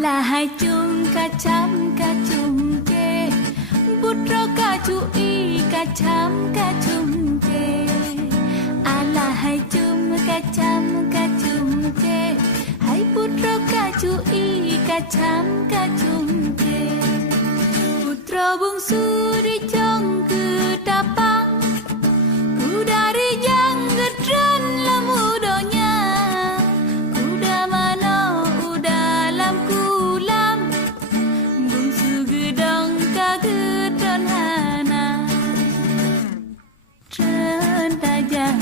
Alahai cum kacam kacum je, putra kacui kacam kacum je. Alahai cum kacam kacum je, hai putra kacui kacam kacum je. Putra bungsu dijong ke tapang, kuda rijang gedran lamudonya. Kuda mana udalam kulam, bungsu gedong kagedon hana. Tren tajam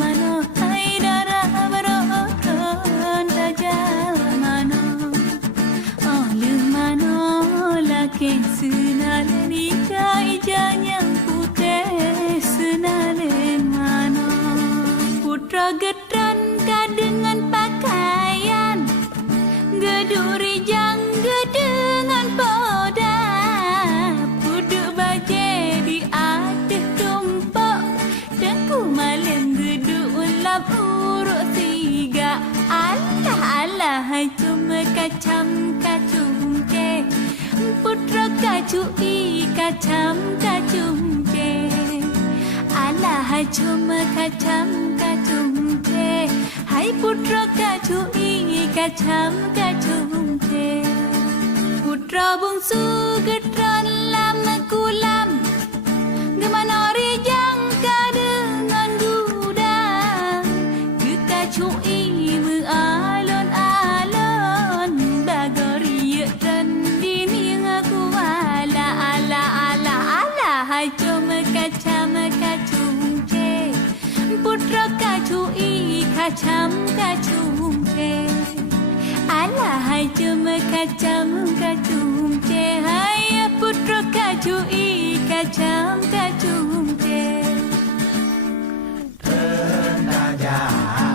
mano, hai darah baron tajam mano. Oleh mano laki senale nikah ijanya putih senale mano. Putra gedran dengan pakaian, geduri jang dengan poda. Puduk baje di atas tumpuk, dan ku malam geduk ulam urut tiga. Alah alah hai cuma kacam kacum je, putra kacui kacam kacum je. Alah hai cuma kacam kacum je, hai putra kacui kacam kacum je. Putra bungsu gedran lama kulam, gemana rijang ka dengan gudang. Kekacui alon-alon, bagori dan dini aku ala ala ala ala. Hai cuma kacam kacum je, putra kacui kacam kacum je. Alah hai cuma kacam kacum je, hai putra kacui kacam kacum je. Tren tajam